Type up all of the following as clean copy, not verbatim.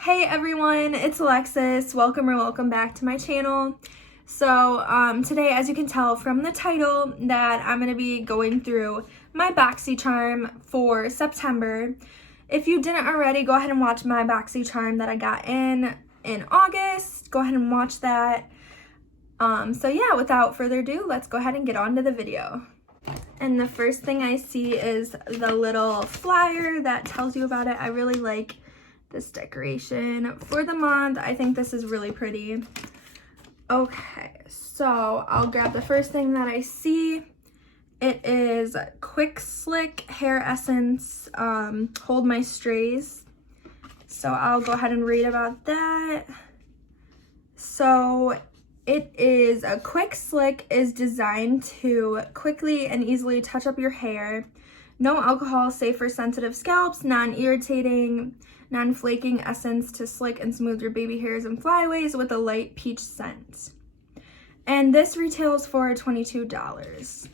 Hey everyone, it's Alexis. Welcome back to my channel. So today, as you can tell from the title, that I'm going to be going through my Boxycharm for September. If you didn't already, go ahead and watch my Boxycharm that I got in August. Go ahead and watch that. So yeah, without further ado, let's go ahead and get on to the video. And the first thing I see is the little flyer that tells you about it. I really like this decoration for the month. I think this is really pretty. Okay, so I'll grab the first thing that I see. It is Quick Slick Hair Essence, Hold My Strays. So I'll go ahead and read about that. So it is a Quick Slick is designed to quickly and easily touch up your hair. No alcohol, safe for sensitive scalps, non-irritating, non-flaking essence to slick and smooth your baby hairs and flyaways with a light peach scent. And this retails for $22.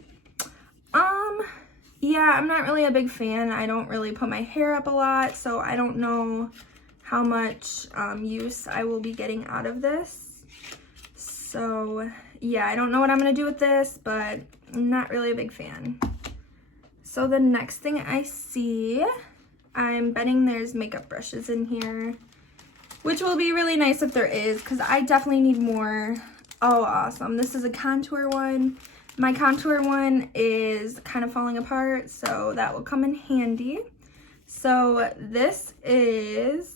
Yeah, I'm not really a big fan. I don't really put my hair up a lot, so I don't know how much use I will be getting out of this. So yeah, I don't know what I'm gonna do with this, but I'm not really a big fan. So the next thing I see, I'm betting there's makeup brushes in here, which will be really nice if there is, because I definitely need more. Oh, awesome. This is a contour one. My contour one is kind of falling apart, so that will come in handy. So this is,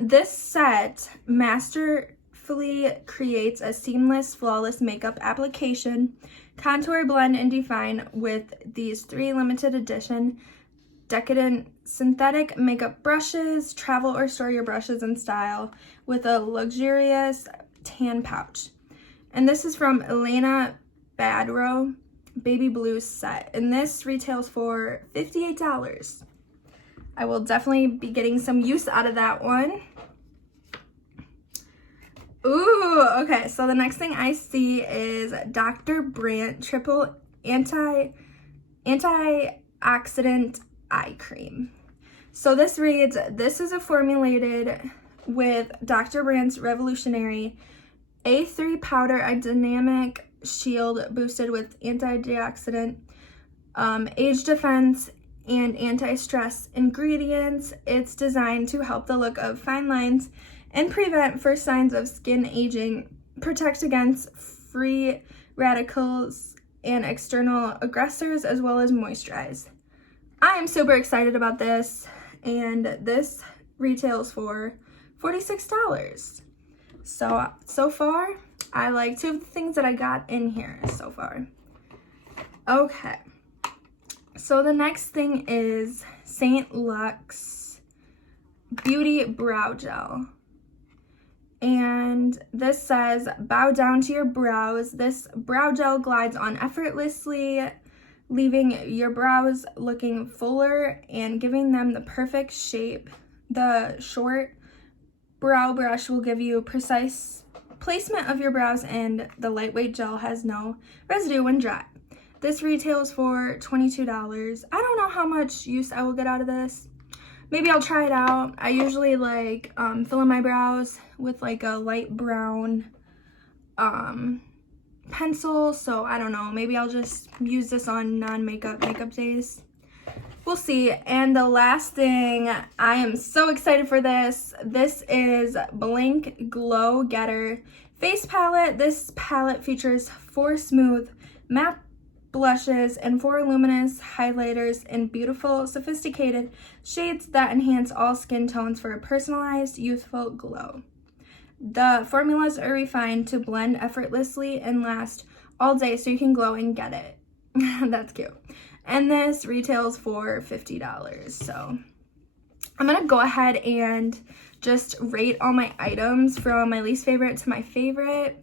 this set masterfully creates a seamless, flawless makeup application. Contour, blend, and define with these 3 limited edition decadent synthetic makeup brushes. Travel or store your brushes in style with a luxurious tan pouch. And this is from Elena Badrow Baby Blue set. And this retails for $58. I will definitely be getting some use out of that one. Ooh, okay, so the next thing I see is Dr. Brandt Triple Antioxidant Eye Cream. So this reads, this is a formulated with Dr. Brandt's revolutionary A3 powder, a dynamic shield boosted with antioxidant, age defense, and anti-stress ingredients. It's designed to help the look of fine lines and prevent first signs of skin aging, protect against free radicals and external aggressors, as well as moisturize. I am super excited about this, and this retails for $46. So far, I like 2 of the things that I got in here so far. Okay, so the next thing is St. Lux Beauty Brow Gel. And this says, bow down to your brows. This brow gel glides on effortlessly, leaving your brows looking fuller and giving them the perfect shape. The short brow brush will give you precise placement of your brows, and the lightweight gel has no residue when dry. This retails for $22. I don't know how much use I will get out of this. Maybe I'll try it out. I usually like filling my brows with like a light brown pencil, so I don't know. Maybe I'll just use this on non-makeup days. We'll see. And the last thing, I am so excited for this. This is Blink Glow Getter Face Palette. This palette features 4 smooth matte blushes and 4 luminous highlighters in beautiful, sophisticated shades that enhance all skin tones for a personalized, youthful glow. The formulas are refined to blend effortlessly and last all day, so you can glow and get it. That's cute. And this retails for $50. So I'm gonna go ahead and just rate all my items from my least favorite to my favorite.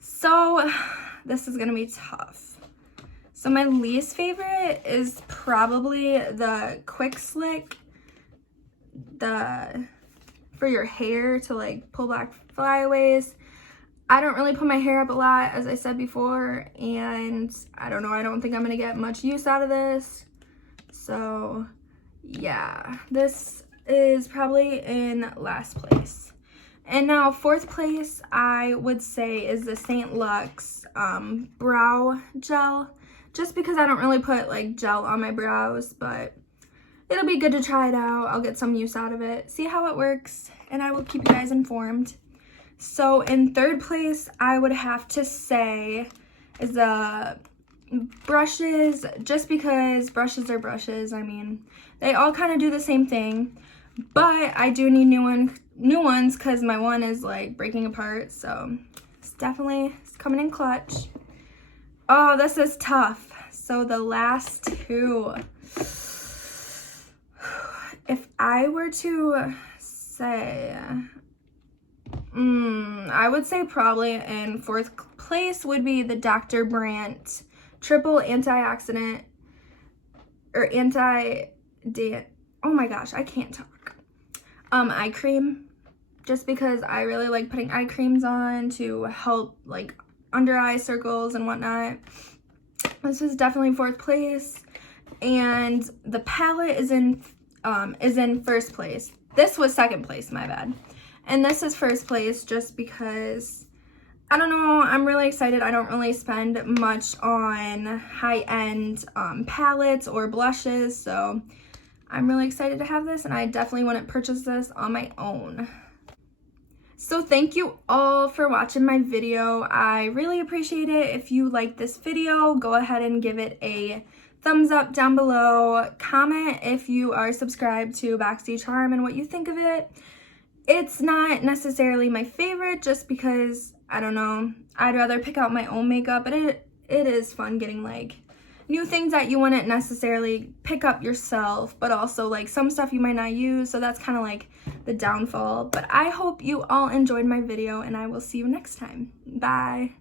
So this is gonna be tough. So my least favorite is probably the Quick Slick, for your hair to like pull back flyaways. I don't really put my hair up a lot, as I said before, and I don't know, I don't think I'm gonna get much use out of this. So yeah, this is probably in last place. And now 4th place I would say is the St. Lux Brow Gel, just because I don't really put like gel on my brows, but it'll be good to try it out. I'll get some use out of it, see how it works, and I will keep you guys informed. So in 3rd place, I would have to say is the brushes, just because brushes are brushes. I mean, they all kind of do the same thing, but I do need new ones because my one is like breaking apart, so it's coming in clutch. Oh, this is tough. So the last 2, if I were to say, I would say probably in 4th place would be the Dr. Brandt triple antioxidant or oh my gosh, I can't talk. Eye cream, just because I really like putting eye creams on to help like under eye circles and whatnot. This is definitely 4th place, and the palette is in 1st place. This was 2nd place, my bad. And this is 1st place just because, I don't know, I'm really excited. I don't really spend much on high-end palettes or blushes, so I'm really excited to have this, and I definitely wouldn't purchase this on my own. So thank you all for watching my video. I really appreciate it. If you like this video, go ahead and give it a thumbs up down below. Comment if you are subscribed to Boxycharm and what you think of it. It's not necessarily my favorite just because, I don't know, I'd rather pick out my own makeup, but it is fun getting like new things that you wouldn't necessarily pick up yourself, but also like some stuff you might not use, so that's kind of like the downfall. But I hope you all enjoyed my video, and I will see you next time. Bye.